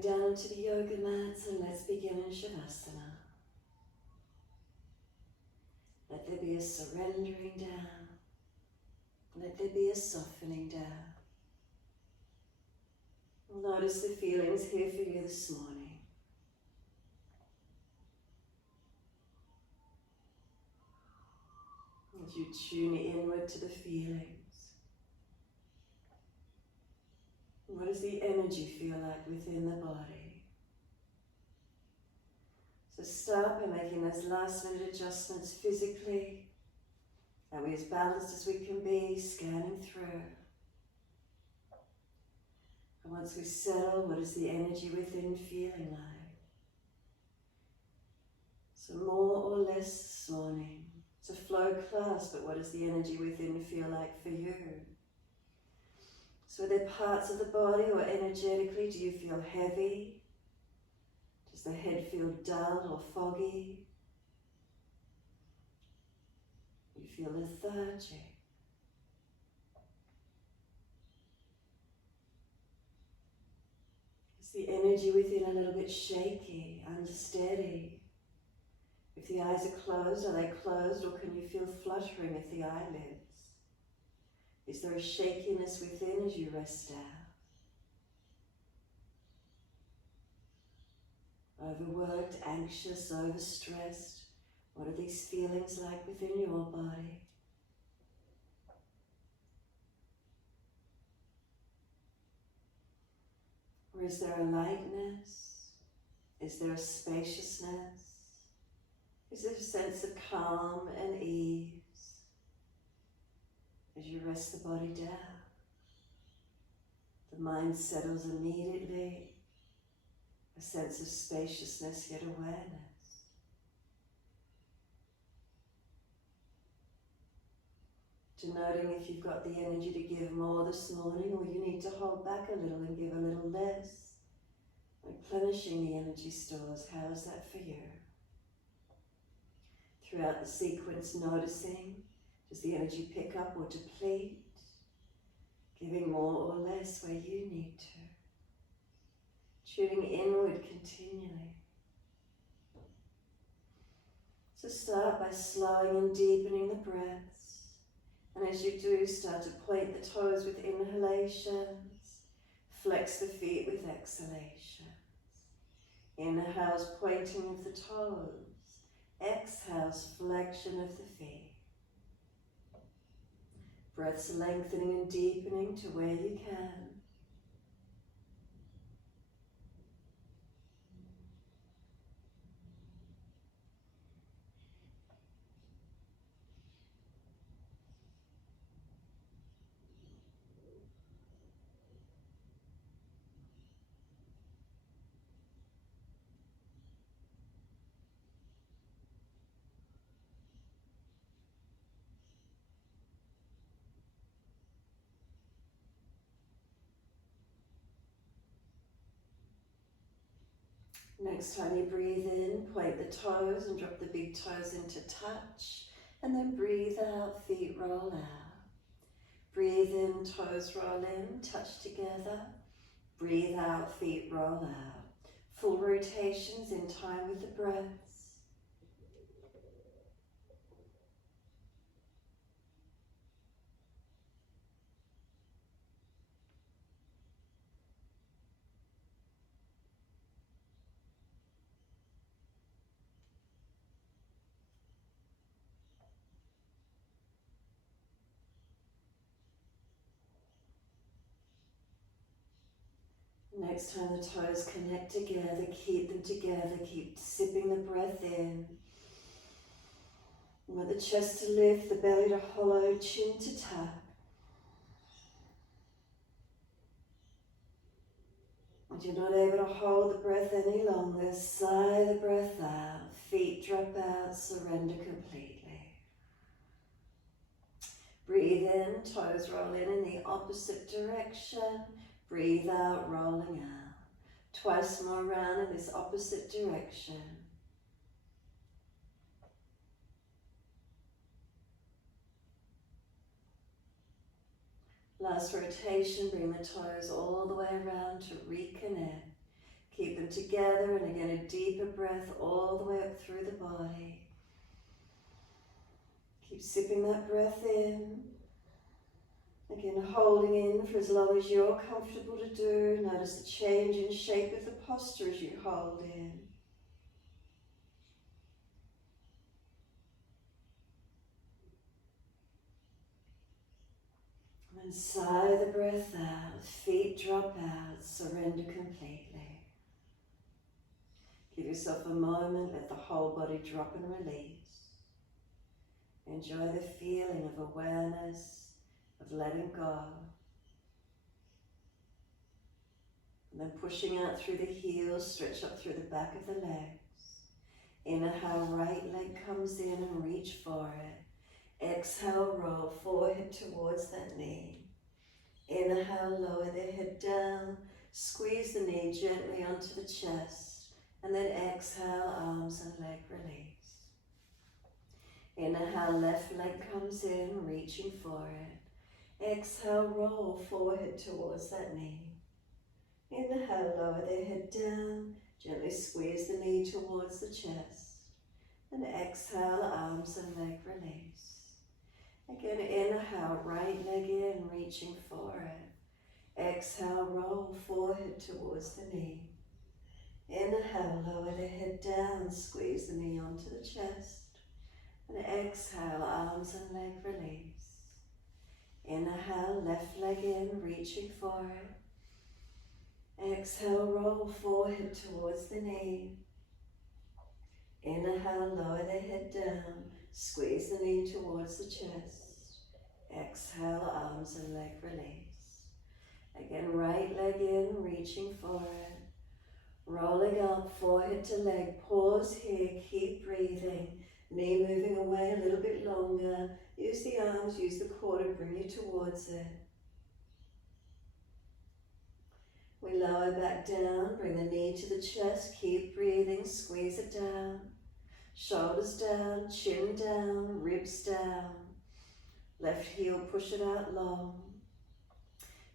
Coming down onto the yoga mats, and let's begin in shavasana. Let there be a surrendering down. Let there be a softening down. Notice the feelings here for you this morning. As you tune inward to the feelings. What does the energy feel like within the body? So start by making those last minute adjustments physically. Are we as balanced as we can be, scanning through? And once we settle, what is the energy within feeling like? So more or less this morning. It's a flow class, but what does the energy within feel like for you? So are there parts of the body or energetically, do you feel heavy? Does the head feel dull or foggy? You feel lethargic? Is the energy within a little bit shaky, unsteady? If the eyes are closed, are they closed, or can you feel fluttering of the eyelids? Is there a shakiness within as you rest out? Overworked, anxious, overstressed? What are these feelings like within your body? Or is there a lightness? Is there a spaciousness? Is there a sense of calm and ease as you rest the body down? The mind settles immediately, a sense of spaciousness yet awareness. Denoting if you've got the energy to give more this morning, or you need to hold back a little and give a little less. Replenishing the energy stores, how is that for you? Throughout the sequence, noticing, does the energy pick up or deplete? Giving more or less where you need to. Tuning inward continually. So start by slowing and deepening the breaths. And as you do, start to point the toes with inhalations. Flex the feet with exhalations. Inhales, pointing of the toes. Exhales, flexion of the feet. Breaths lengthening and deepening to where you can. Next time you breathe in, point the toes and drop the big toes into touch. And then breathe out, feet roll out. Breathe in, toes roll in, touch together. Breathe out, feet roll out. Full rotations in time with the breaths. Next time the toes connect together, keep them together, keep sipping the breath in. Want the chest to lift, the belly to hollow, chin to tuck. If you're not able to hold the breath any longer, sigh the breath out, feet drop out, surrender completely. Breathe in, toes roll in the opposite direction. Breathe out, rolling out. Twice more round in this opposite direction. Last rotation, bring the toes all the way around to reconnect. Keep them together, and again a deeper breath all the way up through the body. Keep sipping that breath in. Again, holding in for as long as you're comfortable to do. Notice the change in shape of the posture as you hold in. And sigh the breath out, feet drop out, surrender completely. Give yourself a moment, let the whole body drop and release. Enjoy the feeling of awareness, of letting go. And then pushing out through the heels, stretch up through the back of the legs. Inhale, right leg comes in and reach for it. Exhale, roll forehead towards that knee. Inhale, lower the head down, squeeze the knee gently onto the chest, and then exhale, arms and leg release. Inhale, left leg comes in, reaching for it. Exhale, roll forehead towards that knee. Inhale, lower the head down, gently squeeze the knee towards the chest. And exhale, arms and leg release. Again, inhale, right leg in, reaching for it. Exhale, roll forehead towards the knee. Inhale, lower the head down, squeeze the knee onto the chest. And exhale, arms and leg release. Inhale, left leg in, reaching for it. Exhale, roll forehead towards the knee. Inhale, lower the head down, squeeze the knee towards the chest. Exhale, arms and leg release. Again, right leg in, reaching for it. Rolling up, forehead to leg. Pause here, keep breathing. Knee moving away a little bit longer. Use the arms, use the core to bring you towards it. We lower back down, bring the knee to the chest, keep breathing, squeeze it down. Shoulders down, chin down, ribs down. Left heel, push it out long.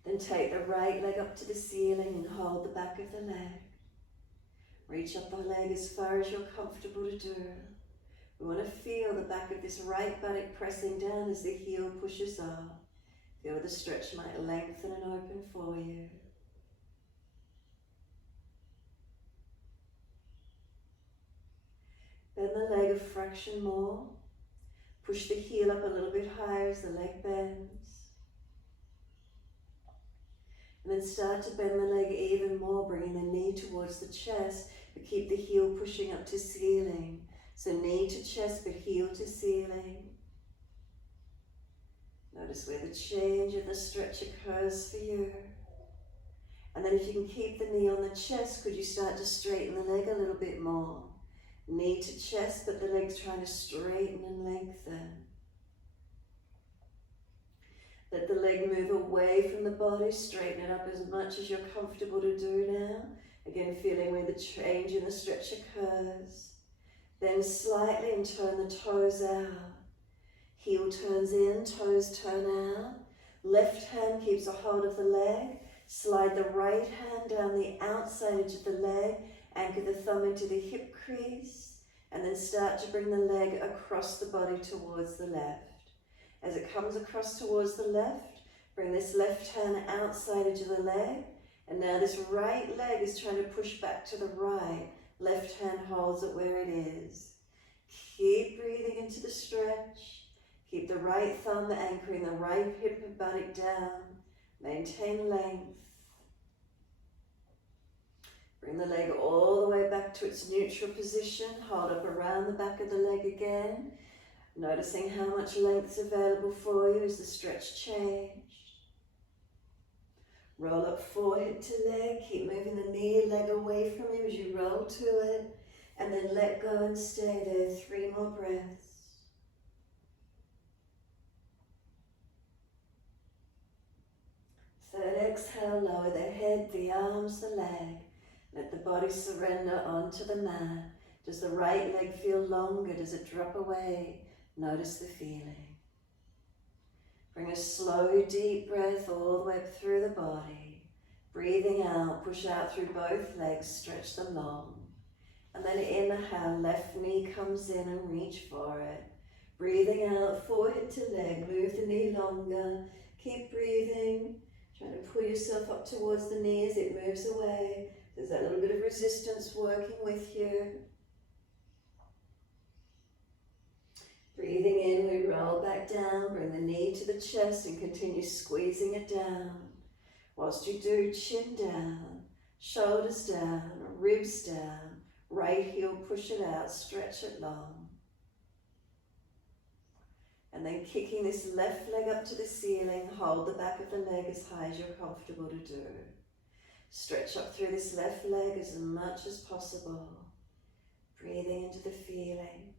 Then take the right leg up to the ceiling and hold the back of the leg. Reach up the leg as far as you're comfortable to do. We want to feel the back of this right buttock pressing down as the heel pushes up. Feel the stretch might lengthen and open for you. Bend the leg a fraction more. Push the heel up a little bit higher as the leg bends. And then start to bend the leg even more, bringing the knee towards the chest, but keep the heel pushing up to ceiling. So knee to chest, but heel to ceiling. Notice where the change in the stretch occurs for you. And then if you can keep the knee on the chest, could you start to straighten the leg a little bit more? Knee to chest, but the leg's trying to straighten and lengthen. Let the leg move away from the body, straighten it up as much as you're comfortable to do now. Again, feeling where the change in the stretch occurs. Bend slightly and turn the toes out. Heel turns in, toes turn out. Left hand keeps a hold of the leg. Slide the right hand down the outside edge of the leg. Anchor the thumb into the hip crease. And then start to bring the leg across the body towards the left. As it comes across towards the left, bring this left hand outside edge of the leg. And now this right leg is trying to push back to the right. Left hand holds it where it is. Keep breathing into the stretch. Keep the right thumb anchoring the right hip and buttock down. Maintain length. Bring the leg all the way back to its neutral position. Hold up around the back of the leg again. Noticing how much length is available for you as the stretch changes. Roll up forehead to leg, keep moving the knee, leg away from you as you roll to it, and then let go and stay there. 3 more breaths. Third exhale, lower the head, the arms, the leg. Let the body surrender onto the mat. Does the right leg feel longer? Does it drop away? Notice the feeling. Bring a slow, deep breath all the way up through the body. Breathing out, push out through both legs, stretch them long. And then inhale, left knee comes in and reach for it. Breathing out, forehead to leg, move the knee longer. Keep breathing, trying to pull yourself up towards the knee as it moves away. There's that little bit of resistance working with you. Breathing in, we roll back down, bring the knee to the chest and continue squeezing it down. Whilst you do, chin down, shoulders down, ribs down, right heel, push it out, stretch it long. And then kicking this left leg up to the ceiling, hold the back of the leg as high as you're comfortable to do. Stretch up through this left leg as much as possible. Breathing into the feeling.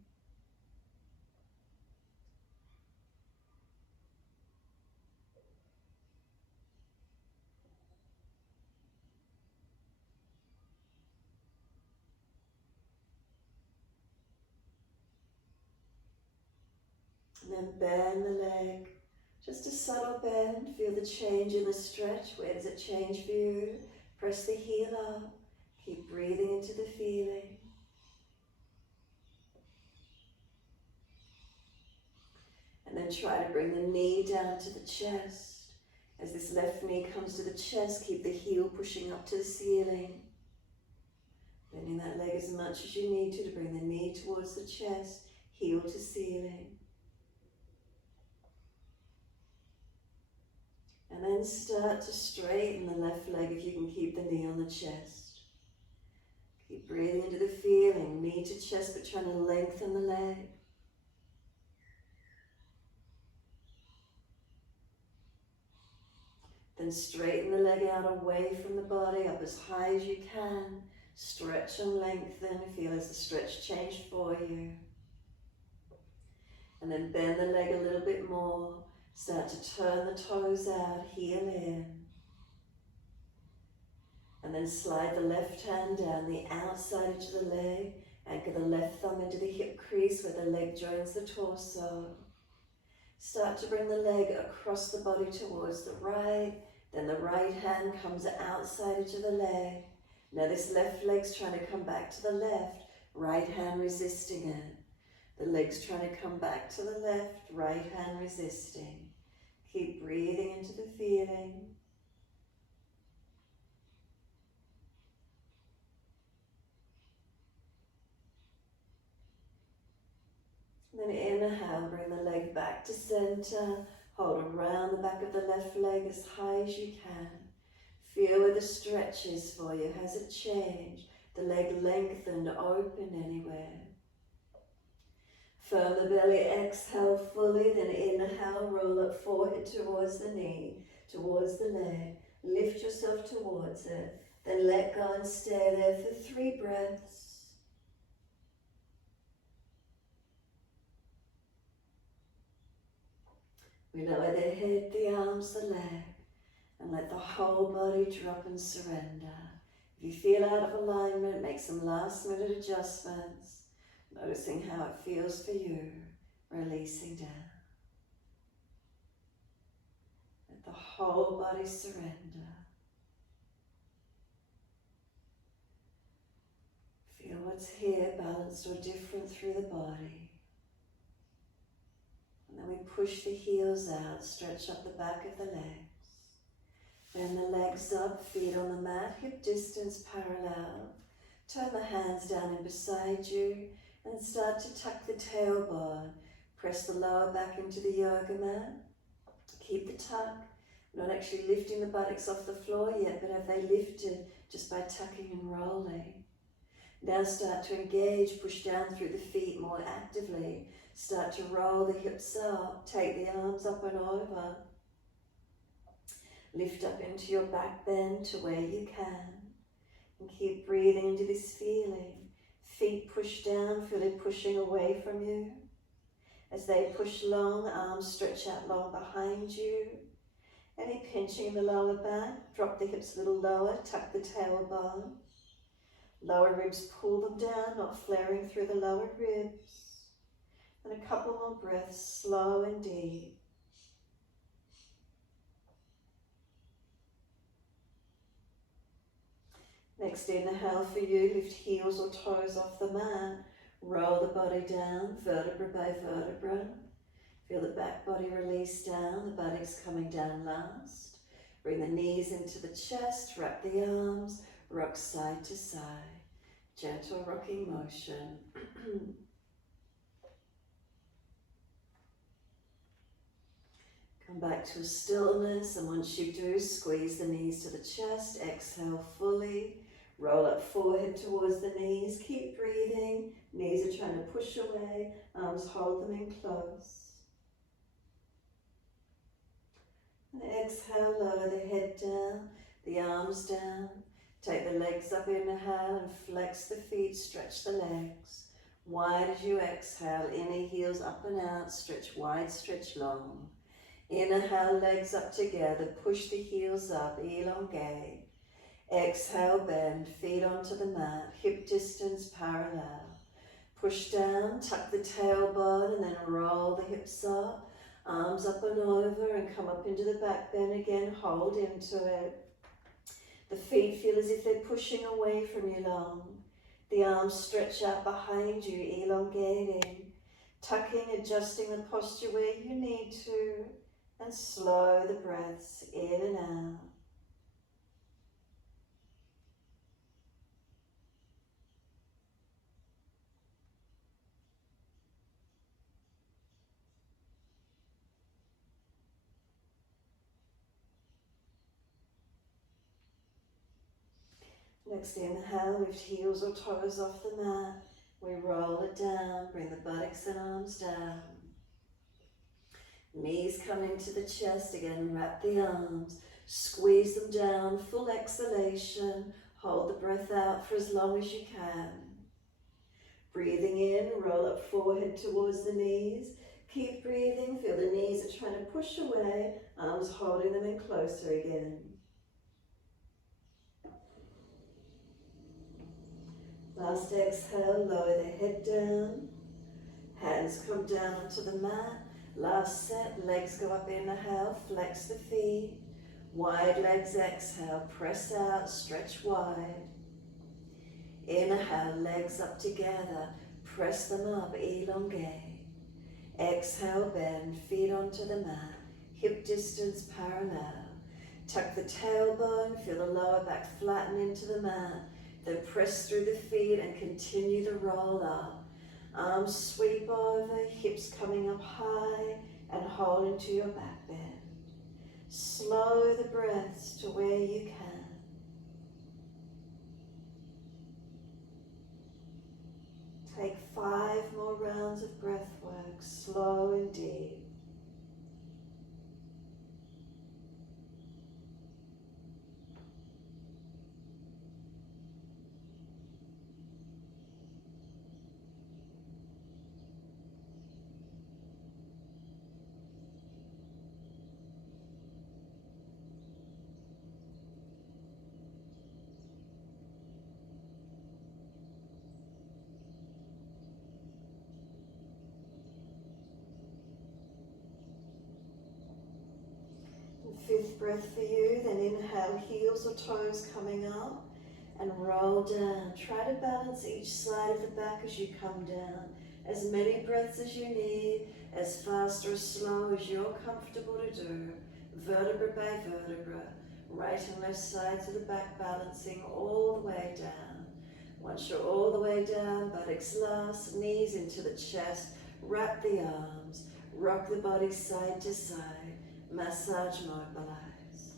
And then bend the leg, just a subtle bend. Feel the change in the stretch. Where does it change for you? Press the heel up, keep breathing into the feeling. And then try to bring the knee down to the chest. As this left knee comes to the chest, keep the heel pushing up to the ceiling. Bending that leg as much as you need to bring the knee towards the chest, heel to ceiling. And then start to straighten the left leg if you can keep the knee on the chest. Keep breathing into the feeling, knee to chest, but trying to lengthen the leg. Then straighten the leg out away from the body, up as high as you can. Stretch and lengthen, feel as the stretch changed for you. And then bend the leg a little bit more. Start to turn the toes out, heel in. And then slide the left hand down the outside edge of the leg. Anchor the left thumb into the hip crease where the leg joins the torso. Start to bring the leg across the body towards the right. Then the right hand comes outside edge of the leg. Now this left leg's trying to come back to the left. Right hand resisting it. The leg's trying to come back to the left. Right hand resisting. Keep breathing into the feeling. Then inhale, bring the leg back to center. Hold around the back of the left leg as high as you can. Feel where the stretch is for you. Has it changed? The leg lengthened, open anywhere. Firm the belly, exhale fully, then inhale, roll up forehead towards the knee, towards the leg. Lift yourself towards it, then let go and stay there for 3 breaths. We lower the head, the arms, the leg, and let the whole body drop and surrender. If you feel out of alignment, make some last minute adjustments. Noticing how it feels for you, releasing down. Let the whole body surrender. Feel what's here, balanced or different through the body. And then we push the heels out, stretch up the back of the legs. Bend the legs up, feet on the mat, hip distance parallel. Turn the hands down in beside you. And start to tuck the tailbone. Press the lower back into the yoga mat. Keep the tuck. Not actually lifting the buttocks off the floor yet, but have they lifted just by tucking and rolling. Now start to engage, push down through the feet more actively. Start to roll the hips up, take the arms up and over. Lift up into your back bend to where you can. And keep breathing into this feeling. Feet push down, feel it pushing away from you. As they push long, arms stretch out long behind you. Any pinching in the lower back, drop the hips a little lower, tuck the tailbone. Lower ribs, pull them down, not flaring through the lower ribs. And a couple more breaths, slow and deep. Next inhale for you, lift heels or toes off the mat. Roll the body down, vertebra by vertebra. Feel the back body release down, the buttocks coming down last. Bring the knees into the chest, wrap the arms, rock side to side. Gentle rocking motion. Come back to a stillness, and once you do, squeeze the knees to the chest, exhale fully. Roll up forehead towards the knees, keep breathing. Knees are trying to push away, arms hold them in close. And exhale, lower the head down, the arms down. Take the legs up, inhale, and flex the feet, stretch the legs. Wide as you exhale, inner heels up and out, stretch wide, stretch long. Inhale, legs up together, push the heels up, elongate. Exhale, bend, feet onto the mat, hip distance parallel. Push down, tuck the tailbone, and then roll the hips up. Arms up and over, and come up into the back bend again, hold into it. The feet feel as if they're pushing away from you long. The arms stretch out behind you, elongating. Tucking, adjusting the posture where you need to, and slow the breaths in and out. Next inhale, lift heels or toes off the mat. We roll it down, bring the buttocks and arms down. Knees come into the chest again, wrap the arms, squeeze them down, full exhalation. Hold the breath out for as long as you can. Breathing in, roll up forehead towards the knees. Keep breathing, feel the knees are trying to push away, arms holding them in closer again. Last exhale, lower the head down. Hands come down onto the mat. Last set, legs go up, inhale, flex the feet. Wide legs, exhale, press out, stretch wide. Inhale, legs up together, press them up, elongate. Exhale, bend, feet onto the mat, hip distance parallel. Tuck the tailbone, feel the lower back flatten into the mat. Then press through the feet and continue to roll up. Arms sweep over, hips coming up high, and hold into your back bend. Slow the breaths to where you can. Take 5 more rounds of breath work, slow and deep. Fifth breath for you, then inhale, heels or toes coming up and roll down. Try to balance each side of the back as you come down. As many breaths as you need, as fast or as slow as you're comfortable to do. Vertebra by vertebra, right and left sides of the back balancing all the way down. Once you're all the way down, buttocks last, knees into the chest, wrap the arms, rock the body side to side. Massage, mobilize.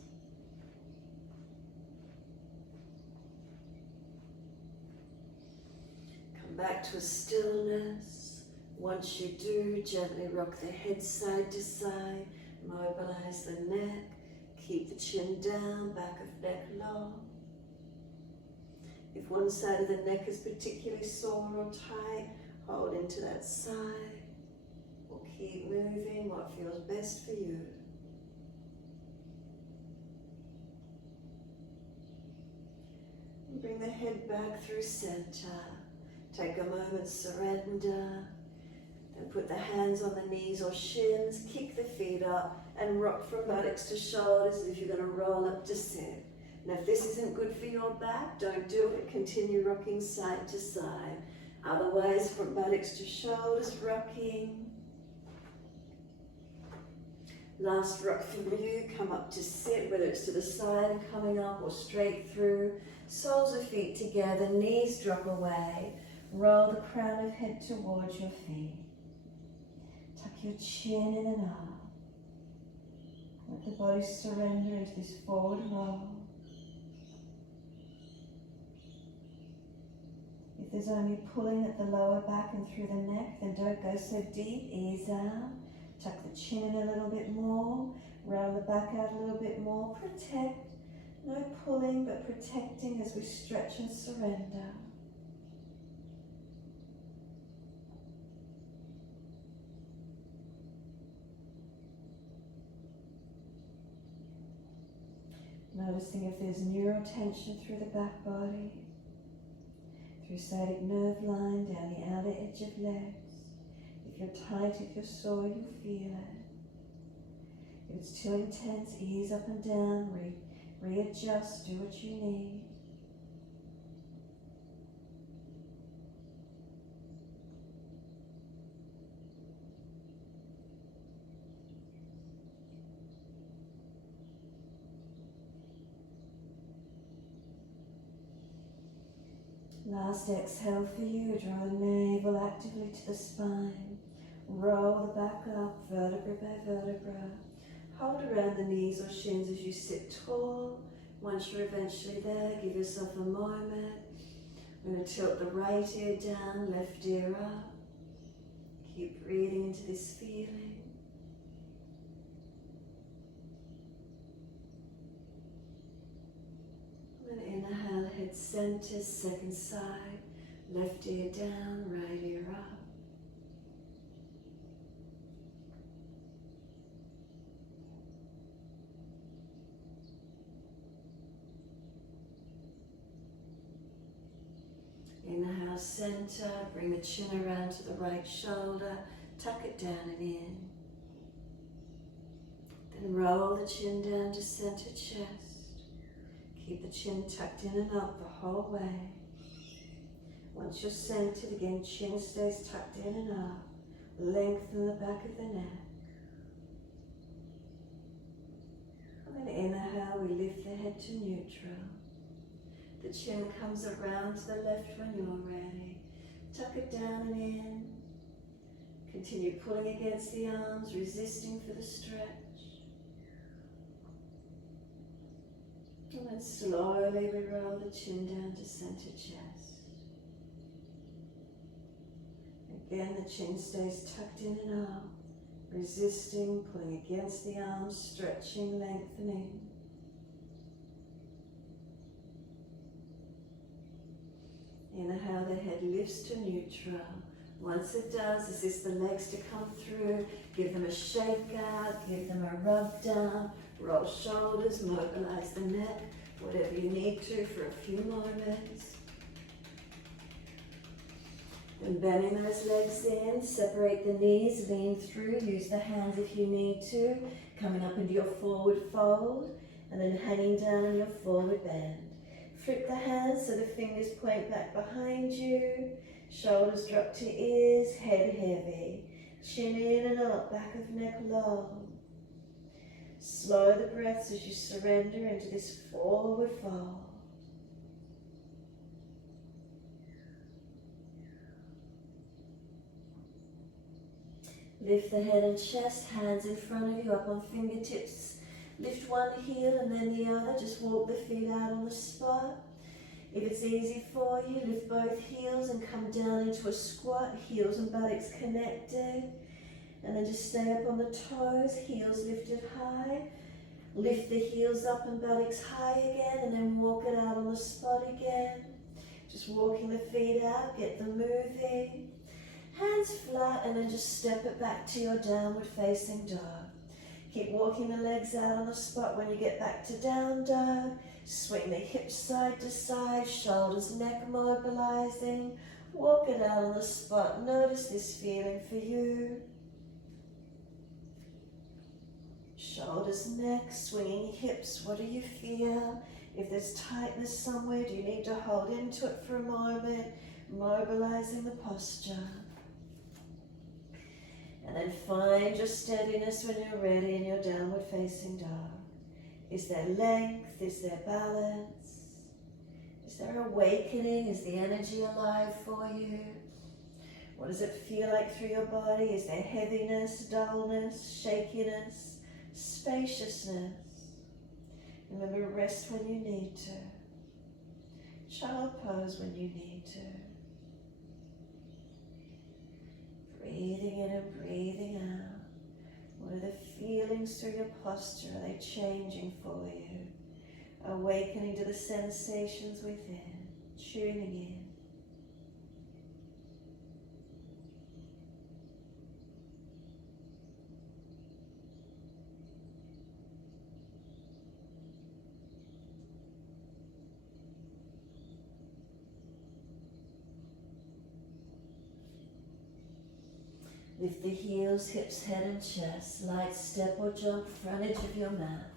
Come back to a stillness. Once you do, gently rock the head side to side. Mobilize the neck. Keep the chin down, back of neck long. If one side of the neck is particularly sore or tight, hold into that side. Or keep moving what feels best for you. Bring the head back through center. Take a moment's surrender. Then put the hands on the knees or shins. Kick the feet up and rock from buttocks to shoulders as if you're going to roll up to sit. Now if this isn't good for your back, don't do it. Continue rocking side to side. Otherwise, from buttocks to shoulders, rocking. Last rock for you, come up to sit, whether it's to the side and coming up or straight through. Soles of feet together, knees drop away. Roll the crown of head towards your feet. Tuck your chin in and up. Let the body surrender into this forward roll. If there's only pulling at the lower back and through the neck, then don't go so deep. Ease out. Tuck the chin in a little bit more. Round the back out a little bit more. Protect. No pulling, but protecting as we stretch and surrender. Noticing if there's neural tension through the back body, through sciatic nerve line, down the outer edge of legs. If you're tight, if you're sore, you'll feel it. If it's too intense, ease up and down, readjust, do what you need. Last exhale for you, draw the navel actively to the spine. Roll the back up, vertebra by vertebra. Hold around the knees or shins as you sit tall. Once you're eventually there, give yourself a moment. We're going to tilt the right ear down, left ear up. Keep breathing into this feeling. And inhale, head center, second side. Left ear down, right ear up. Inhale, center, bring the chin around to the right shoulder, tuck it down and in. Then roll the chin down to center chest. Keep the chin tucked in and up the whole way. Once you're centered, again, chin stays tucked in and up. Lengthen the back of the neck. And then inhale, we lift the head to neutral. The chin comes around to the left when you're ready. Tuck it down and in. Continue pulling against the arms, resisting for the stretch. And then slowly we roll the chin down to center chest. Again, the chin stays tucked in and up, resisting, pulling against the arms, stretching, lengthening. Inhale, the head lifts to neutral. Once it does, assist the legs to come through. Give them a shake out, give them a rub down. Roll shoulders, mobilize the neck, whatever you need to for a few moments. And bending those legs in, separate the knees, lean through, use the hands if you need to. Coming up into your forward fold, and then hanging down in your forward bend. Flip the hands so the fingers point back behind you. Shoulders drop to ears, head heavy. Chin in and up, back of neck long. Slow the breaths as you surrender into this forward fold. Lift the head and chest, hands in front of you, up on fingertips. Lift one heel and then the other, just walk the feet out on the spot. If it's easy for you, lift both heels and come down into a squat, heels and buttocks connected. And then just stay up on the toes, heels lifted high. Lift the heels up and buttocks high again, and then walk it out on the spot again. Just walking the feet out, get them moving. Hands flat, and then just step it back to your downward facing dog. Keep walking the legs out on the spot. When you get back to down dog, swing the hips side to side, shoulders, neck mobilizing. Walk it out on the spot. Notice this feeling for you. Shoulders, neck, swinging hips. What do you feel? If there's tightness somewhere, do you need to hold into it for a moment, mobilizing the posture? And then find your steadiness when you're ready in your downward facing dog. Is there length? Is there balance? Is there awakening? Is the energy alive for you? What does it feel like through your body? Is there heaviness, dullness, shakiness, spaciousness? Remember, rest when you need to. Child pose when you need to. Breathing in and breathing out. What are the feelings through your posture? Are they changing for you? Awakening to the sensations within. Tuning in. Lift the heels, hips, head and chest. Light step or jump, front edge of your mat.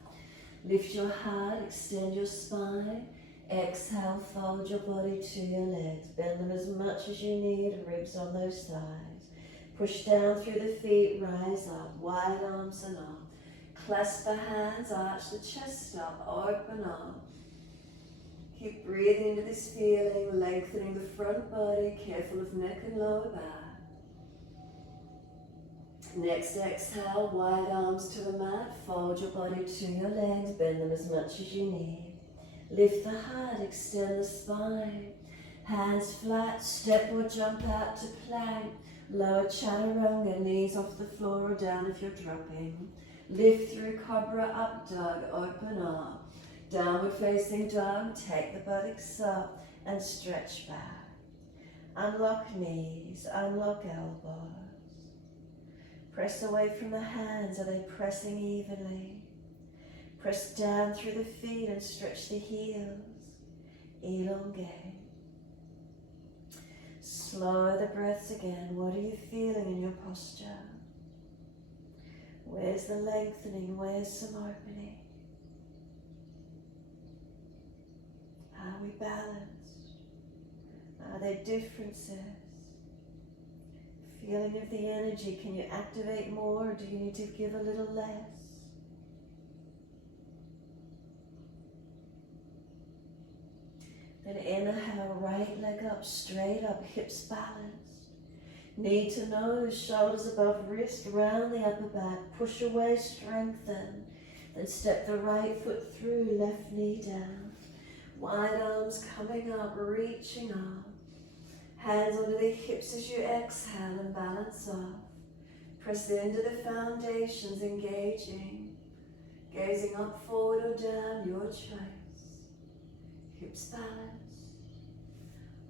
Lift your heart, extend your spine. Exhale, fold your body to your legs. Bend them as much as you need, ribs on those thighs. Push down through the feet, rise up, wide arms and up. Clasp the hands, arch the chest up, open up. Keep breathing into this feeling, lengthening the front body, careful of neck and lower back. Next exhale, wide arms to the mat, fold your body to your legs, bend them as much as you need. Lift the heart, extend the spine. Hands flat, step or jump out to plank. Lower chaturanga, knees off the floor or down if you're dropping. Lift through cobra, up dog, open up. Downward facing dog, take the buttocks up and stretch back. Unlock knees, unlock elbows. Press away from the hands, are they pressing evenly? Press down through the feet and stretch the heels. Elongate. Slow the breaths again. What are you feeling in your posture? Where's the lengthening? Where's some opening? Are we balanced? Are there differences? Feeling of the energy, can you activate more or do you need to give a little less? Then inhale, right leg up, straight up, hips balanced. Knee to nose, shoulders above wrist, round the upper back, push away, strengthen. Then step the right foot through, left knee down. Wide arms coming up, reaching up. Hands onto the hips as you exhale and balance off. Press into the foundations, engaging. Gazing up, forward or down, your choice. Hips balanced.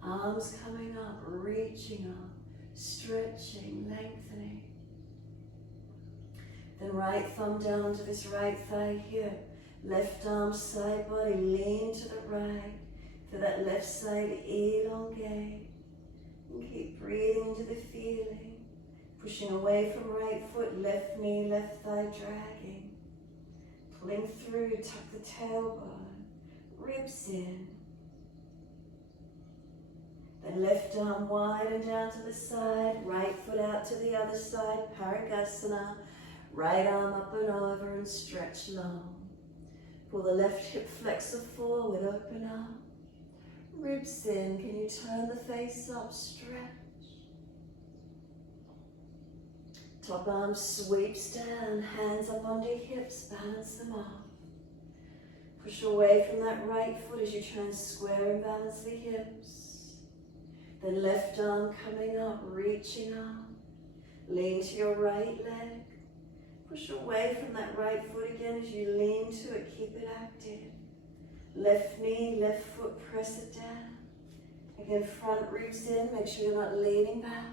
Arms coming up, reaching up, stretching, lengthening. Then right thumb down to this right thigh hip. Left arm, side body, lean to the right. For that left side, elongate. And keep breathing into the feeling. Pushing away from right foot, left knee, left thigh dragging. Pulling through, tuck the tailbone, ribs in. Then left arm wide and down to the side, right foot out to the other side, Parigasana. Right arm up and over and stretch long. Pull the left hip flexor forward, open up. Ribs in, can you turn the face up, stretch. Top arm sweeps down, hands up onto hips, balance them off. Push away from that right foot as you try and square and balance the hips. Then left arm coming up, reaching up. Lean to your right leg. Push away from that right foot again as you lean to it, keep it active. Left knee, left foot, press it down. Again, front ribs in, make sure you're not leaning back.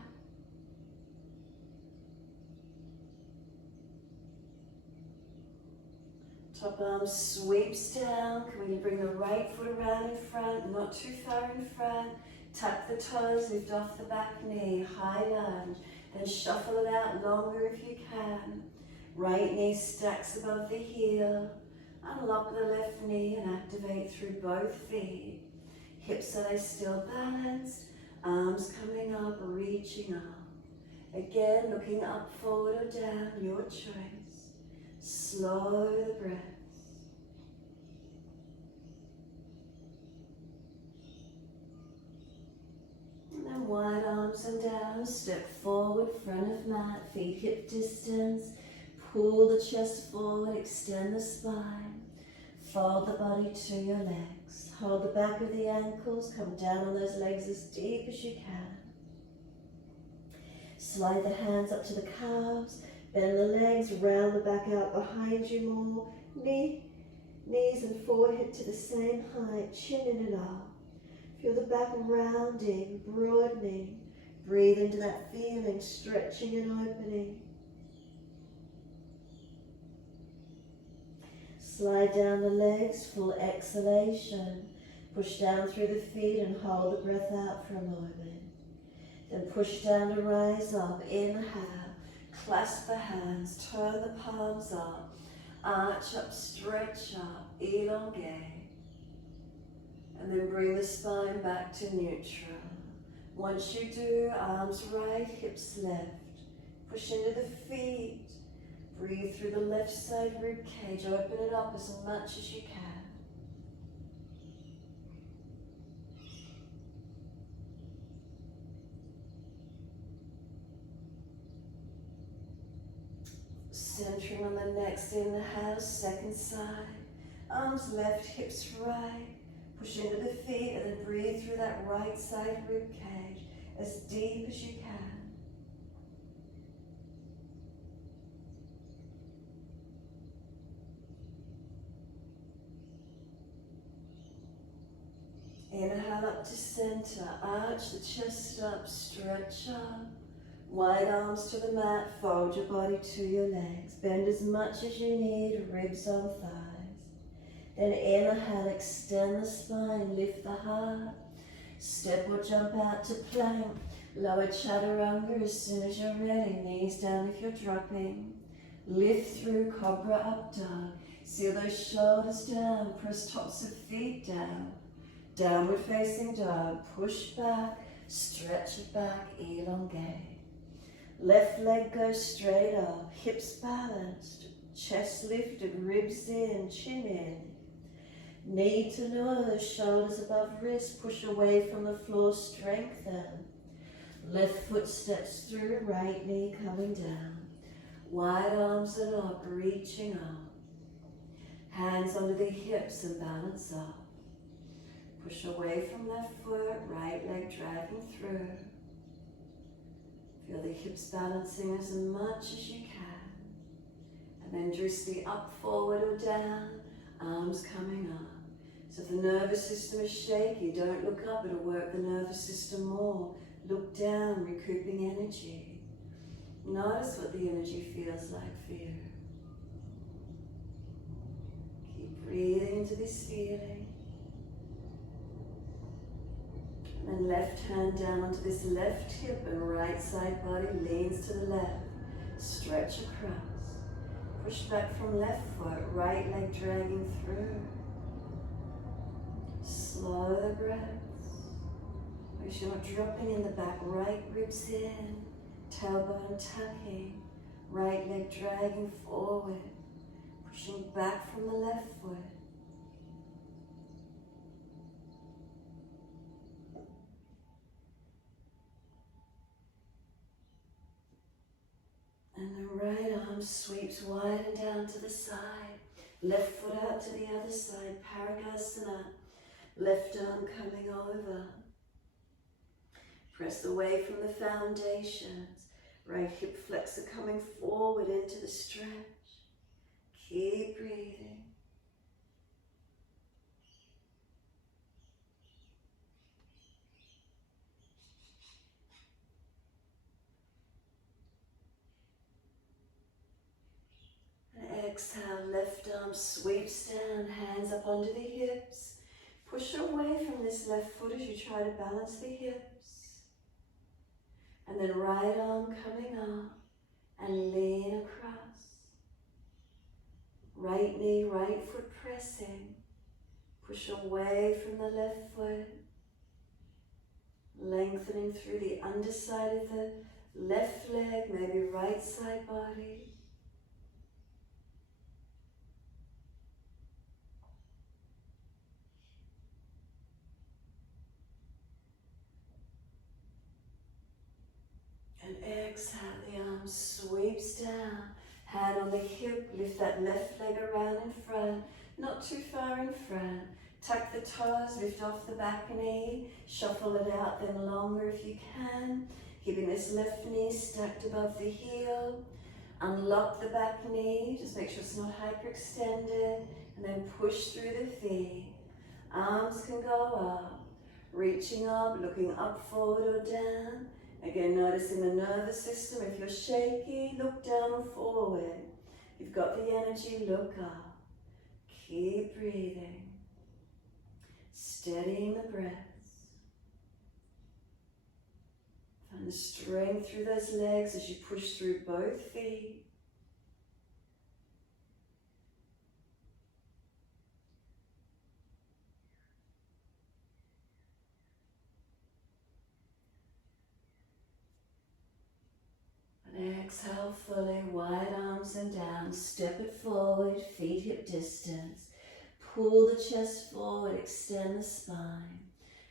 Top arm sweeps down. Can we bring the right foot around in front, not too far in front. Tuck the toes, lift off the back knee, high lunge. Then shuffle it out longer if you can. Right knee stacks above the heel. Unlock the left knee and activate through both feet. Hips are they still balanced? Arms coming up, reaching up. Again, looking up, forward or down, your choice. Slow the breath. And then wide arms and down, step forward, front of mat, feet hip distance. Pull the chest forward, extend the spine. Fold the body to your legs. Hold the back of the ankles, come down on those legs as deep as you can. Slide the hands up to the calves, bend the legs, round the back out behind you more. Knees and forehead to the same height, chin in and up. Feel the back rounding, broadening. Breathe into that feeling, stretching and opening. Slide down the legs, full exhalation. Push down through the feet and hold the breath out for a moment. Then push down to rise up, inhale, clasp the hands, turn the palms up, arch up, stretch up, elongate. And then bring the spine back to neutral. Once you do, arms right, hips left. Push into the feet. Breathe through the left side rib cage. Open it up as much as you can. Centering on the next inhale, second side. Arms left, hips right. Push into the feet and then breathe through that right side rib cage as deep as you can. Inhale up to center, arch the chest up, stretch up. Wide arms to the mat, fold your body to your legs. Bend as much as you need, ribs on thighs. Then inhale, extend the spine, lift the heart. Step or jump out to plank. Lower chaturanga as soon as you're ready. Knees down if you're dropping. Lift through cobra up dog. Seal those shoulders down, press tops of feet down. Downward facing dog, push back, stretch it back, elongate. Left leg goes straight up, hips balanced, chest lifted, ribs in, chin in. Knee to nose, shoulders above wrist, push away from the floor, strengthen. Left foot steps through, right knee coming down. Wide arms and up, reaching up. Hands under the hips and balance up. Push away from left foot, right leg dragging through. Feel the hips balancing as much as you can. And then drifting up, forward or down, arms coming up. So if the nervous system is shaky, don't look up, it'll work the nervous system more. Look down, recouping energy. Notice what the energy feels like for you. Keep breathing into this feeling. And left hand down onto this left hip and right side body leans to the left. Stretch across. Push back from left foot, right leg dragging through. Slow the breaths. Make sure you're not dropping in the back, right ribs in, tailbone tucking, right leg dragging forward, pushing back from the left foot. And the right arm sweeps wide and down to the side. Left foot out to the other side, Parigasana. Left arm coming over. Press away from the foundations. Right hip flexor coming forward into the stretch. Keep breathing. Exhale, left arm sweeps down, hands up onto the hips. Push away from this left foot as you try to balance the hips. And then right arm coming up and lean across. Right knee, right foot pressing. Push away from the left foot. Lengthening through the underside of the left leg, maybe right side body. And exhale, the arm sweeps down. Hand on the hip, lift that left leg around in front, not too far in front. Tuck the toes, lift off the back knee, shuffle it out then longer if you can. Keeping this left knee stacked above the heel. Unlock the back knee, just make sure it's not hyperextended, and then push through the feet. Arms can go up, reaching up, looking up, forward or down. Again, noticing the nervous system. If you're shaky, look down or forward. If you've got the energy, look up. Keep breathing. Steadying the breaths. Find the strength through those legs as you push through both feet. And exhale fully, wide arms and down. Step it forward, feet hip distance. Pull the chest forward, extend the spine.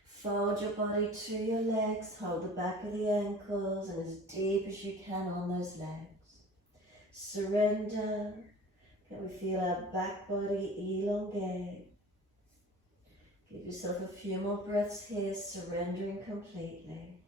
Fold your body to your legs, hold the back of the ankles and as deep as you can on those legs. Surrender. Can we feel our back body elongate? Give yourself a few more breaths here, surrendering completely.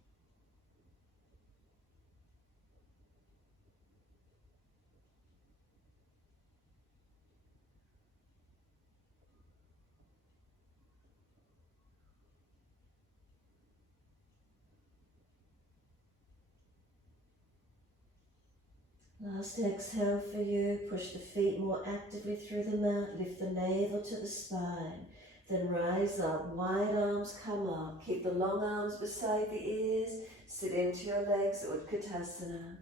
Last exhale for you. Push the feet more actively through the mat. Lift the navel to the spine. Then rise up. Wide arms come up. Keep the long arms beside the ears. Sit into your legs, Utkatasana.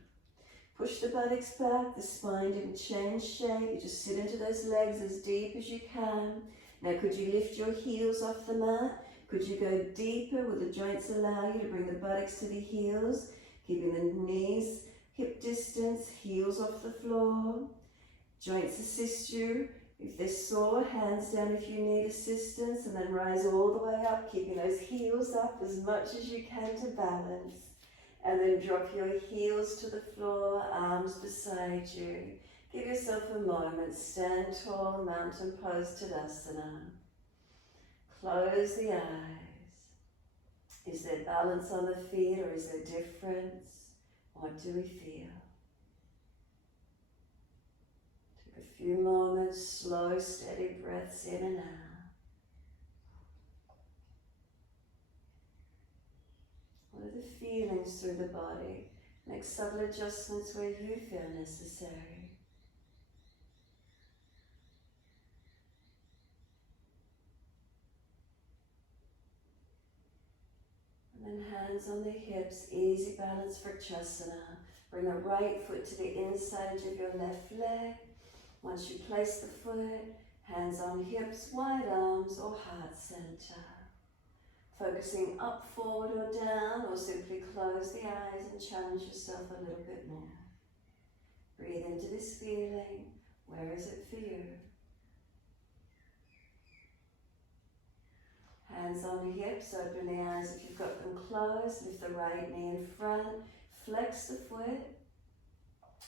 Push the buttocks back. The spine didn't change shape. You just sit into those legs as deep as you can. Now could you lift your heels off the mat? Could you go deeper? Will the joints allow you to bring the buttocks to the heels? Keeping the knees hip distance, heels off the floor. Joints assist you. If they're sore, hands down if you need assistance, and then rise all the way up, keeping those heels up as much as you can to balance. And then drop your heels to the floor, arms beside you. Give yourself a moment. Stand tall, mountain pose, Tadasana. Close the eyes. Is there balance on the feet or is there difference? What do we feel? Take a few moments, slow, steady breaths in and out. What are the feelings through the body? Make subtle adjustments where you feel necessary. And hands on the hips, easy balance for Chasana. Bring the right foot to the inside of your left leg. Once you place the foot, hands on hips, wide arms or heart center. Focusing up, forward or down, or simply close the eyes and challenge yourself a little bit more. Breathe into this feeling. Where is it for you? Hands on hips, open the eyes if you've got them closed, lift the right knee in front, flex the foot,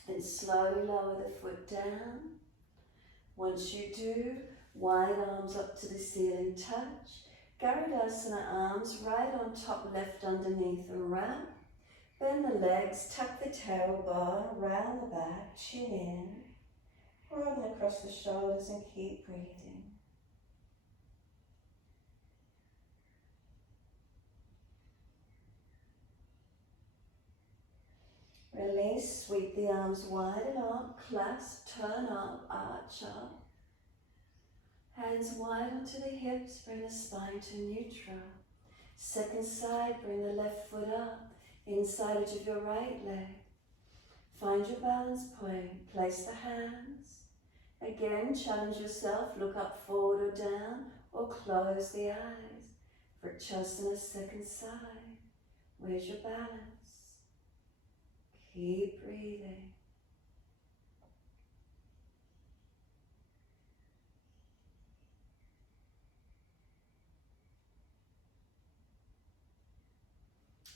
then slowly lower the foot down. Once you do, wide arms up to the ceiling touch, Garudasana arms right on top, left underneath and wrap. Bend the legs, tuck the tailbone, round the back, chin in, rolling across the shoulders and keep breathing. Release, sweep the arms wide and up, clasp, turn up, arch up. Hands wide onto the hips, bring the spine to neutral. Second side, bring the left foot up, inside edge of your right leg. Find your balance point, place the hands, Again, challenge yourself, look up, forward or down, or close the eyes. Vrikshasana, second side. Where's your balance? Keep breathing.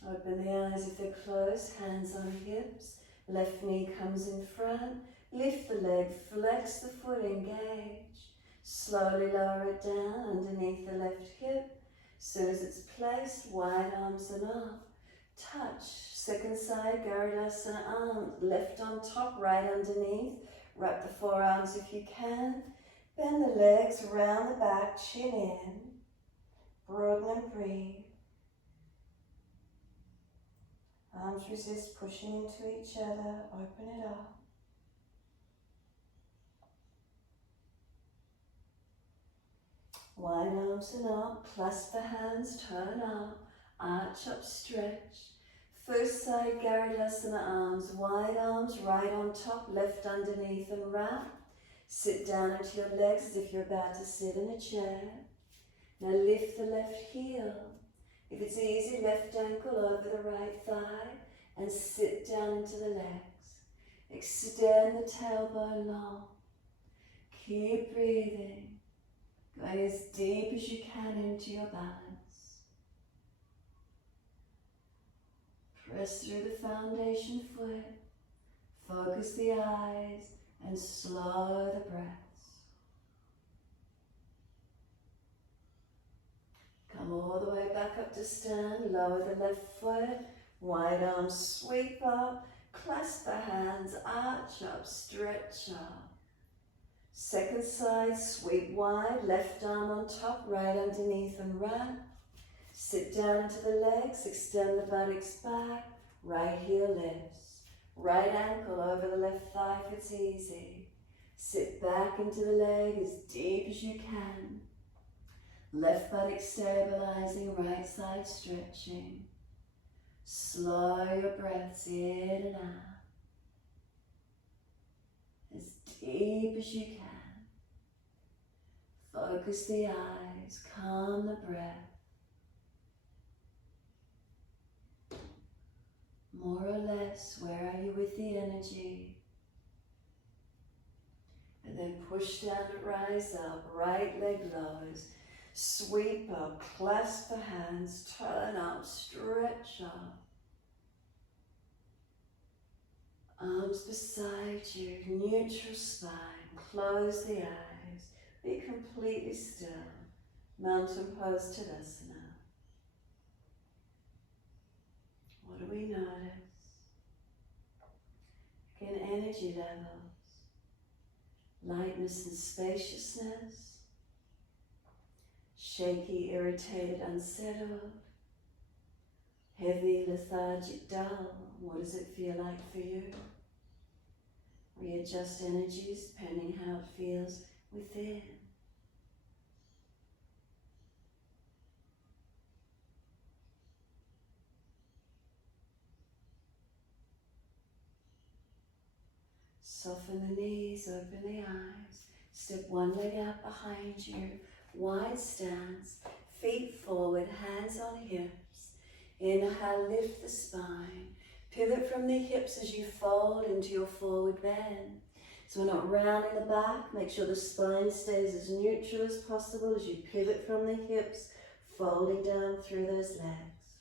Open the eyes if they're closed, hands on hips. Left knee comes in front. Lift the leg, flex the foot, engage. Slowly lower it down underneath the left hip. Soon as it's placed, wide arms and up. Touch. Second side, Garudasana arm. Left on top, right underneath. Wrap the forearms if you can. Bend the legs around the back, chin in. Broaden and breathe. Arms resist pushing into each other. Open it up. Wide arms and up. Clasp the hands, turn up. Arch up, stretch. First side, Garudasana arms. Wide arms, right on top, left underneath and wrap. Sit down into your legs as if you're about to sit in a chair. Now lift the left heel. If it's easy, left ankle over the right thigh and sit down into the legs. Extend the tailbone long. Keep breathing. Going as deep as you can into your balance. Press through the foundation foot. Focus the eyes and slow the breaths. Come all the way back up to stand. Lower the left foot. Wide arms sweep up. Clasp the hands. Arch up. Stretch up. Second side. Sweep wide. Left arm on top. Right underneath and wrap. Sit down into the legs. Extend the buttocks back. Right heel lifts. Right ankle over the left thigh if it's easy. Sit back into the leg as deep as you can. Left buttock stabilizing, right side stretching. Slow your breaths in and out. As deep as you can. Focus the eyes, calm the breath. More or less, where are you with the energy? And then push down and rise up, right leg lowers. Sweep up, clasp the hands, turn up, stretch up. Arms beside you, neutral spine, close the eyes, be completely still. Mountain pose Tadasana. What do we notice? Again, energy levels, lightness and spaciousness. Shaky, irritated, unsettled, heavy, lethargic, dull. What does it feel like for you? Readjust energies depending how it feels within. Soften the knees, open the eyes. Step one leg out behind you. Wide stance, feet forward, hands on hips. Inhale, lift the spine. Pivot from the hips as you fold into your forward bend. So we're not rounding the back. Make sure the spine stays as neutral as possible as you pivot from the hips, folding down through those legs.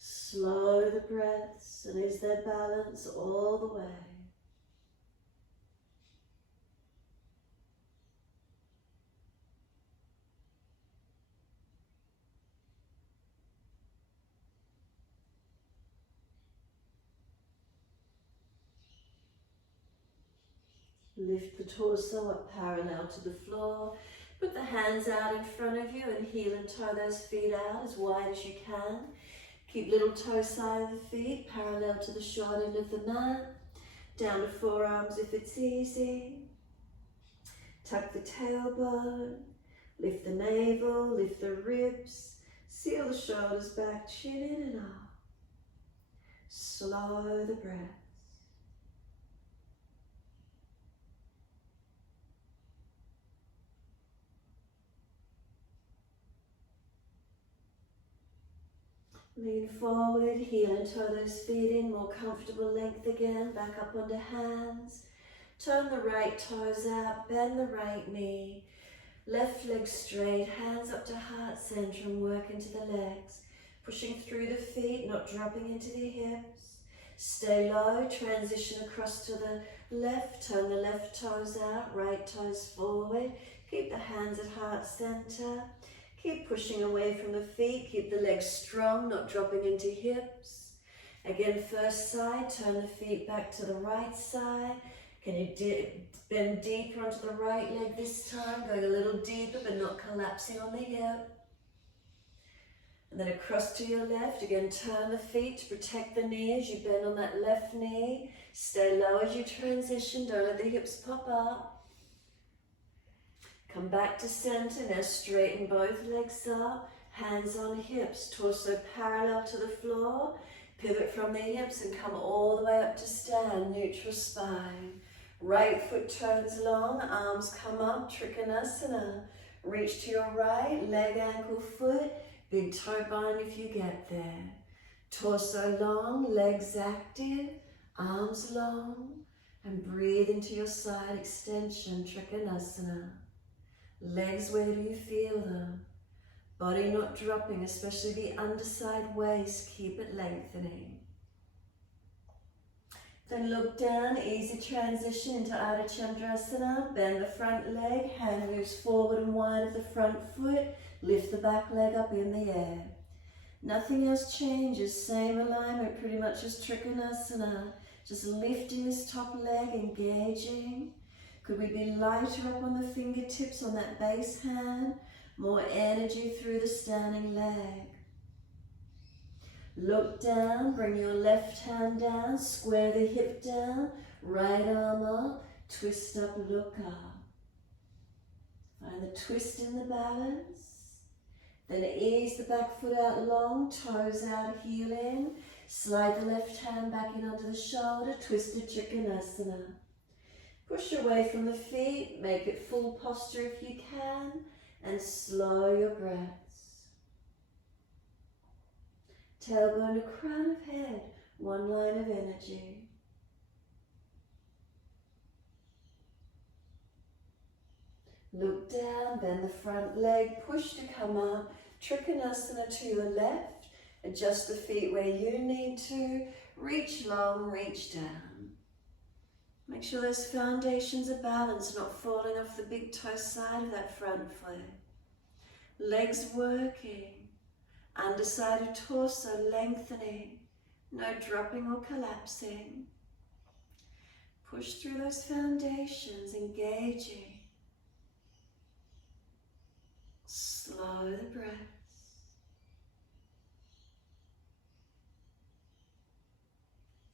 Slow the breaths, and is there balance all the way? Lift the torso up parallel to the floor. Put the hands out in front of you and heel and toe those feet out as wide as you can. Keep little toe side of the feet parallel to the short end of the mat. Down to forearms if it's easy. Tuck the tailbone. Lift the navel, lift the ribs. Seal the shoulders back, chin in and up. Slow the breath. Lean forward, heel and toe those feet in, more comfortable length again, back up onto hands. Turn the right toes out, bend the right knee. Left leg straight, hands up to heart center and work into the legs. Pushing through the feet, not dropping into the hips. Stay low, transition across to the left, turn the left toes out, right toes forward. Keep the hands at heart center. Keep pushing away from the feet, keep the legs strong, not dropping into hips. Again, first side, turn the feet back to the right side. Can you bend deeper onto the right leg this time, going a little deeper but not collapsing on the hip. And then across to your left, again turn the feet to protect the knee as you bend on that left knee. Stay low as you transition, don't let the hips pop up. Come back to center, now straighten both legs up, hands on hips, torso parallel to the floor. Pivot from the hips and come all the way up to stand, neutral spine. Right foot turns long, arms come up, Trikonasana. Reach to your right, leg, ankle, foot, big toe bind if you get there. Torso long, legs active, arms long, and breathe into your side extension, Trikonasana. Legs, where do you feel them? Body not dropping, especially the underside waist, keep it lengthening. Then look down, easy transition into Ardha Chandrasana. Bend the front leg, hand moves forward and wide of the front foot. Lift the back leg up in the air. Nothing else changes, same alignment pretty much as Trikonasana. Just lifting this top leg, engaging. Could we be lighter up on the fingertips on that base hand? More energy through the standing leg. Look down, bring your left hand down, square the hip down, right arm up, twist up, look up. Find the twist in the balance. Then ease the back foot out long, toes out, heel in. Slide the left hand back in onto the shoulder, twisted Trikonasana. Push away from the feet, make it full posture if you can, and slow your breaths. Tailbone to crown of head, one line of energy. Look down, bend the front leg, push to come up, Trikonasana to your left, adjust the feet where you need to, reach long, reach down. Make sure those foundations are balanced, not falling off the big toe side of that front foot. Legs working. Underside of torso lengthening, no dropping or collapsing. Push through those foundations, engaging. Slow the breaths.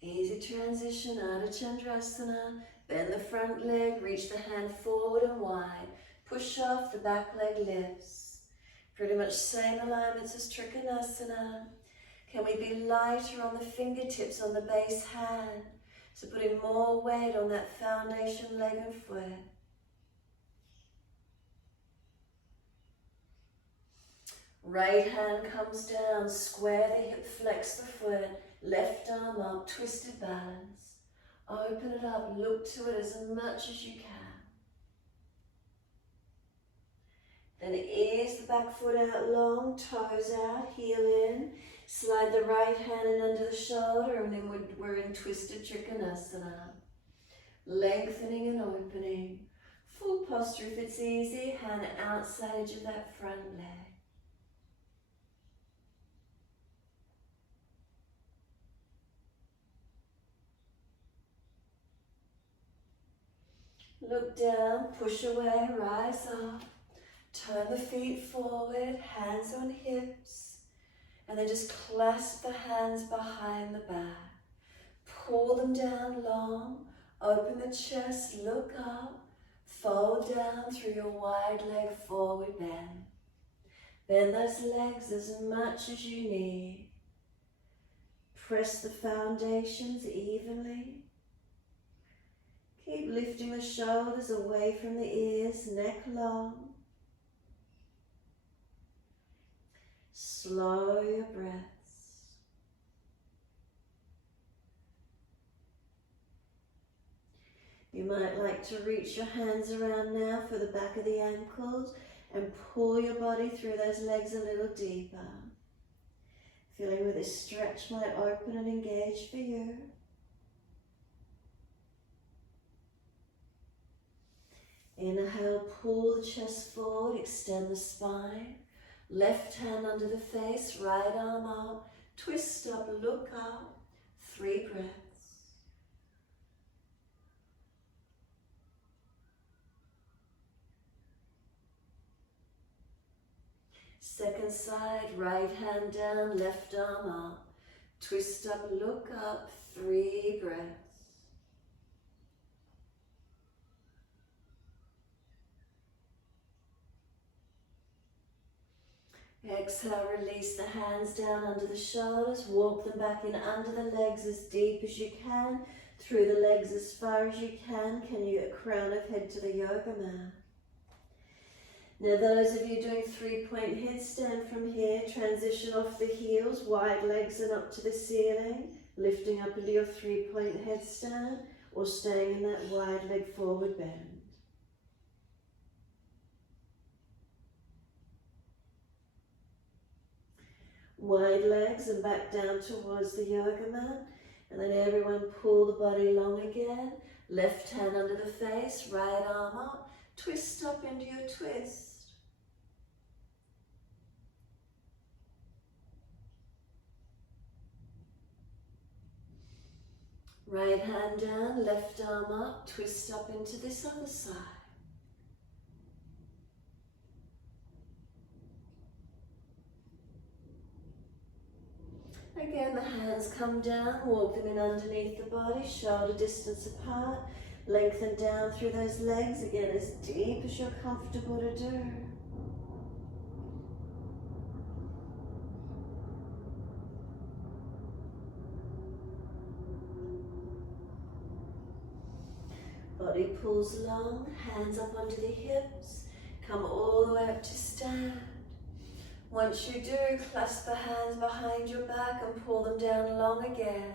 Easy transition, Ardha Chandrasana. Bend the front leg, reach the hand forward and wide. Push off, the back leg lifts. Pretty much same alignments as Trikonasana. Can we be lighter on the fingertips on the base hand? So putting more weight on that foundation leg and foot. Right hand comes down, square the hip, flex the foot, left arm up, twisted balance. Open it up, look to it as much as you can. Then ease the back foot out long, toes out, heel in. Slide the right hand in under the shoulder, and then we're in twisted Trikonasana. Lengthening and opening. Full posture if it's easy, hand outside edge of that front leg. Look down, push away, rise up. Turn the feet forward, hands on hips, and then just clasp the hands behind the back. Pull them down long, open the chest, look up, fold down through your wide leg forward bend. Bend those legs as much as you need. Press the foundations evenly. Keep lifting the shoulders away from the ears, neck long. Slow your breaths. You might like to reach your hands around now for the back of the ankles and pull your body through those legs a little deeper. Feeling where this stretch might open and engage for you. Inhale, pull the chest forward, extend the spine. Left hand under the face, right arm up, twist up, look up. 3 breaths. Second side, right hand down, left arm up. Twist up, look up, 3 breaths. Exhale, release the hands down under the shoulders, walk them back in under the legs as deep as you can, through the legs as far as you can. Can you get crown of head to the yoga mat? Now those of you doing 3-point headstand from here, transition off the heels, wide legs and up to the ceiling, lifting up into your 3-point headstand or staying in that wide leg forward bend. Wide legs and back down towards the yoga mat. And then everyone pull the body long again. Left hand under the face, right arm up. Twist up into your twist. Right hand down, left arm up. Twist up into this other side. Again, the hands come down, walk them in underneath the body, shoulder distance apart, lengthen down through those legs, again as deep as you're comfortable to do. Body pulls long, hands up onto the hips, come all the way up to stand. Once you do, clasp the hands behind your back and pull them down long again.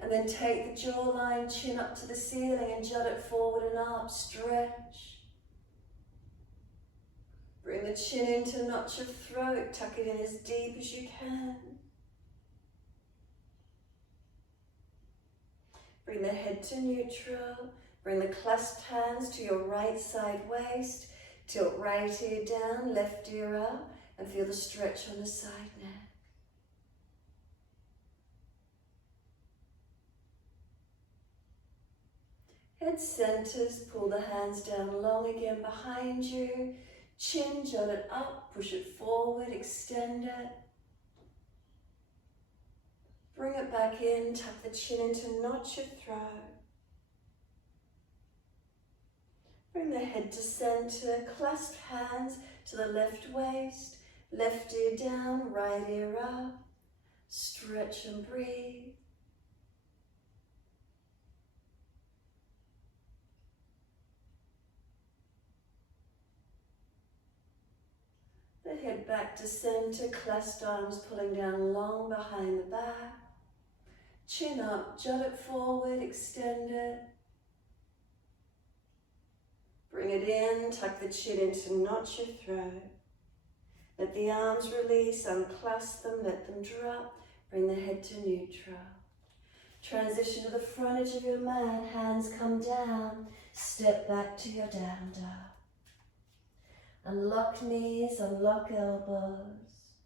And then take the jawline, chin up to the ceiling and jut it forward and up, stretch. Bring the chin in to notch your throat, tuck it in as deep as you can. Bring the head to neutral, bring the clasped hands to your right side waist, tilt right ear down, left ear up, and feel the stretch on the side neck. Head centers, pull the hands down long again behind you. Chin, jut it up, push it forward, extend it. Bring it back in, tuck the chin in to notch your throat. Bring the head to center, clasp hands to the left waist. Left ear down, right ear up. Stretch and breathe. The head back to center, clasped arms pulling down long behind the back. Chin up, jut it forward, extend it. Bring it in, tuck the chin in to notch your throat. Let the arms release, unclasp them, let them drop. Bring the head to neutral. Transition to the front edge of your mat, hands come down. Step back to your down dog. Unlock knees, unlock elbows.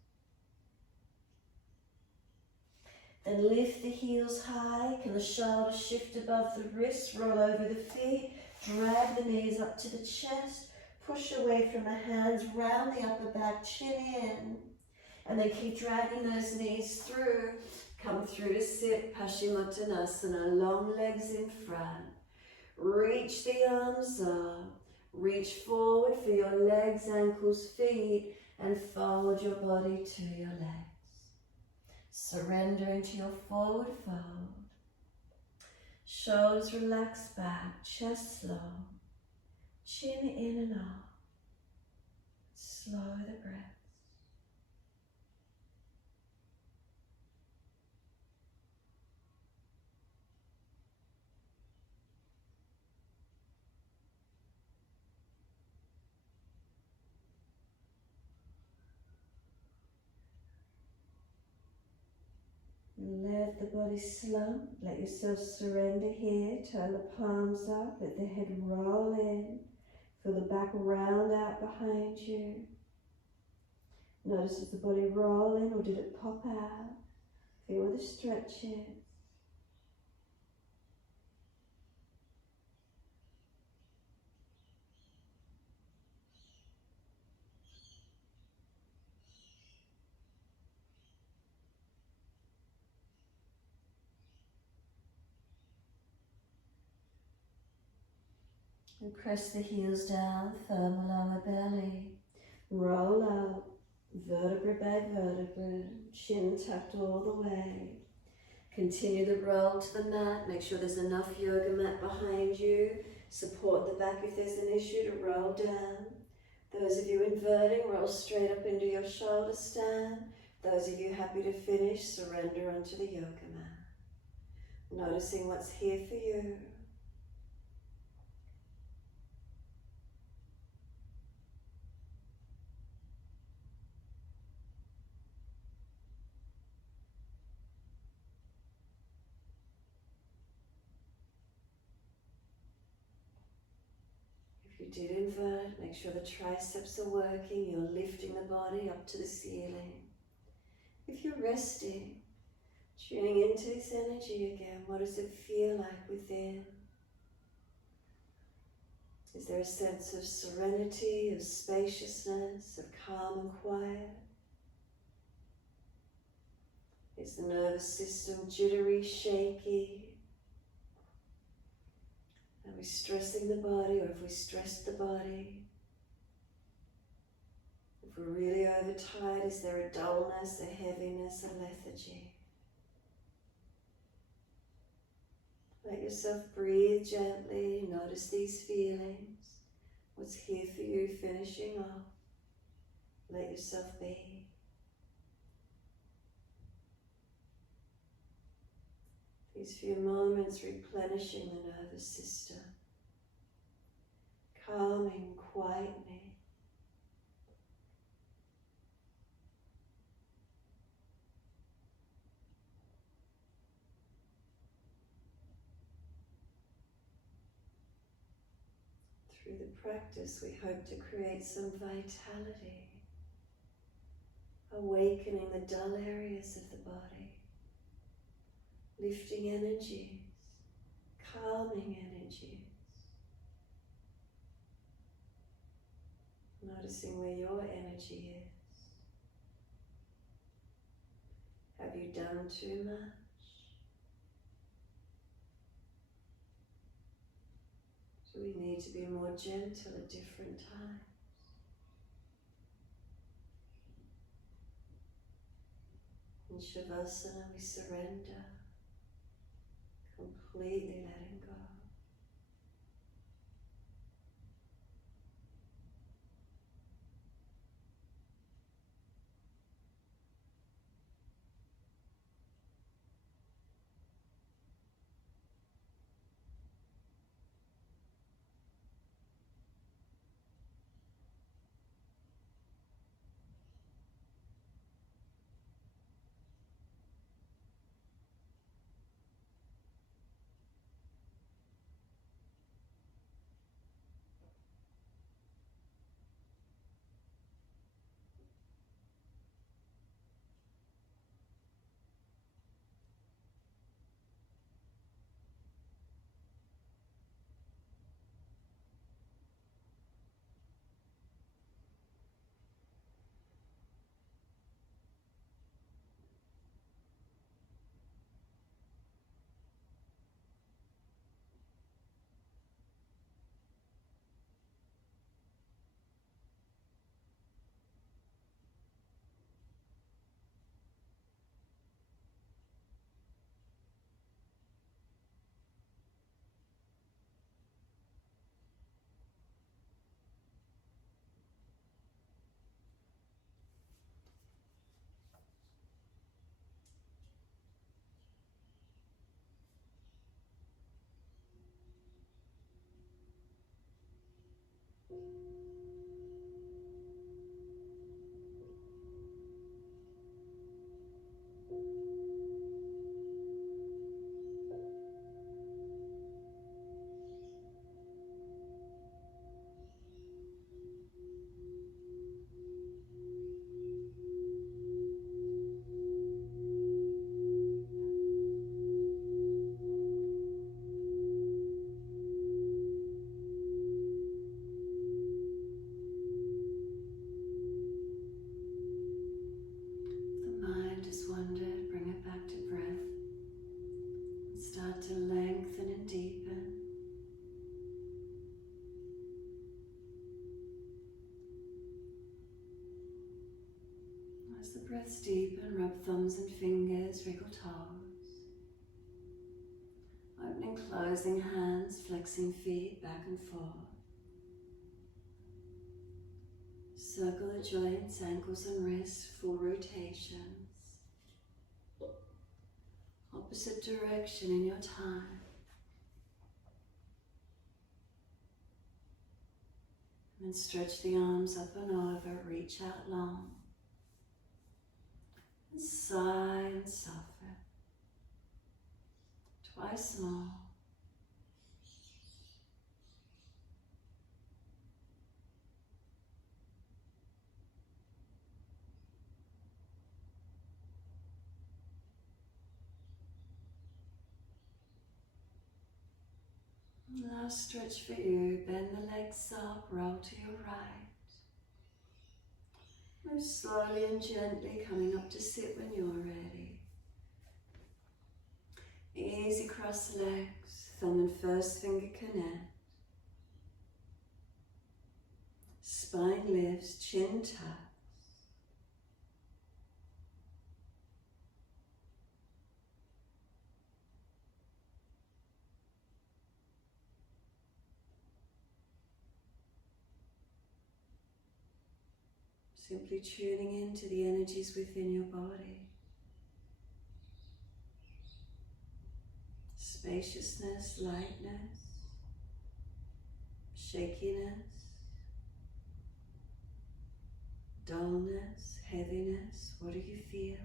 Then lift the heels high. Can the shoulders shift above the wrists, roll over the feet. Drag the knees up to the chest. Push away from the hands, round the upper back, chin in. And then keep dragging those knees through. Come through to sit, Paschimottanasana, long legs in front. Reach the arms up. Reach forward for your legs, ankles, feet, and fold your body to your legs. Surrender into your forward fold. Shoulders relax back, chest slow. Chin in and up. Slow the breath. Let the body slump, let yourself surrender here, turn the palms up, let the head roll in, feel the back round out behind you. Notice if the body roll in or did it pop out? Feel where the stretch is. And press the heels down, firm the lower belly. Roll up, vertebra by vertebra, chin tucked all the way. Continue the roll to the mat. Make sure there's enough yoga mat behind you. Support the back if there's an issue to roll down. Those of you inverting, roll straight up into your shoulder stand. Those of you happy to finish, surrender onto the yoga mat. Noticing what's here for you. If you did invert, make sure the triceps are working. You're lifting the body up to the ceiling. If you're resting, tuning into this energy again, what does it feel like within? Is there a sense of serenity, of spaciousness, of calm and quiet? Is the nervous system jittery, shaky? Are we stressing the body, or have we stressed the body? If we're really overtired, is there a dullness, a heaviness, a lethargy? Let yourself breathe gently, notice these feelings. What's here for you, finishing off. Let yourself be. These few moments replenishing the nervous system, calming, quietening. Through the practice, we hope to create some vitality, awakening the dull areas of the body, lifting energies, calming energies, noticing where your energy is. Have you done too much? Do we need to be more gentle at different times? In shavasana, we surrender, completely letting go. As the breaths deepen, rub thumbs and fingers, wriggle toes. Opening, closing hands, flexing feet back and forth. Circle the joints, ankles and wrists, full rotations. Opposite direction in your time. And stretch the arms up and over, reach out long. And sigh and soften. Twice more. Last stretch for you. Bend the legs up, roll to your right. Move slowly and gently, coming up to sit when you're ready. Easy cross the legs, thumb and first finger connect. Spine lifts, chin tucks. Simply tuning into the energies within your body. Spaciousness, lightness, shakiness, dullness, heaviness. What do you feel?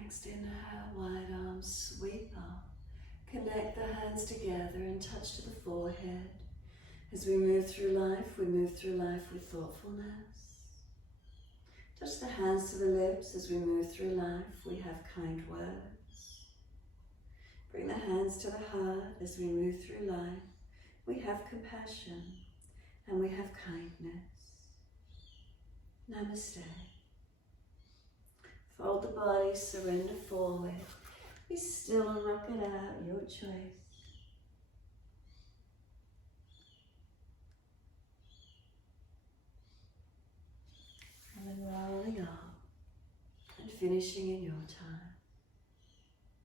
Next inhale, wide arms sweep up. Connect the hands together and touch to the forehead. As we move through life with thoughtfulness. Touch the hands to the lips. As we move through life, we have kind words. Bring the hands to the heart. As we move through life, we have compassion and we have kindness. Namaste. Fold the body, surrender forward. Be still and rock it out, your choice. And then rolling up and finishing in your time.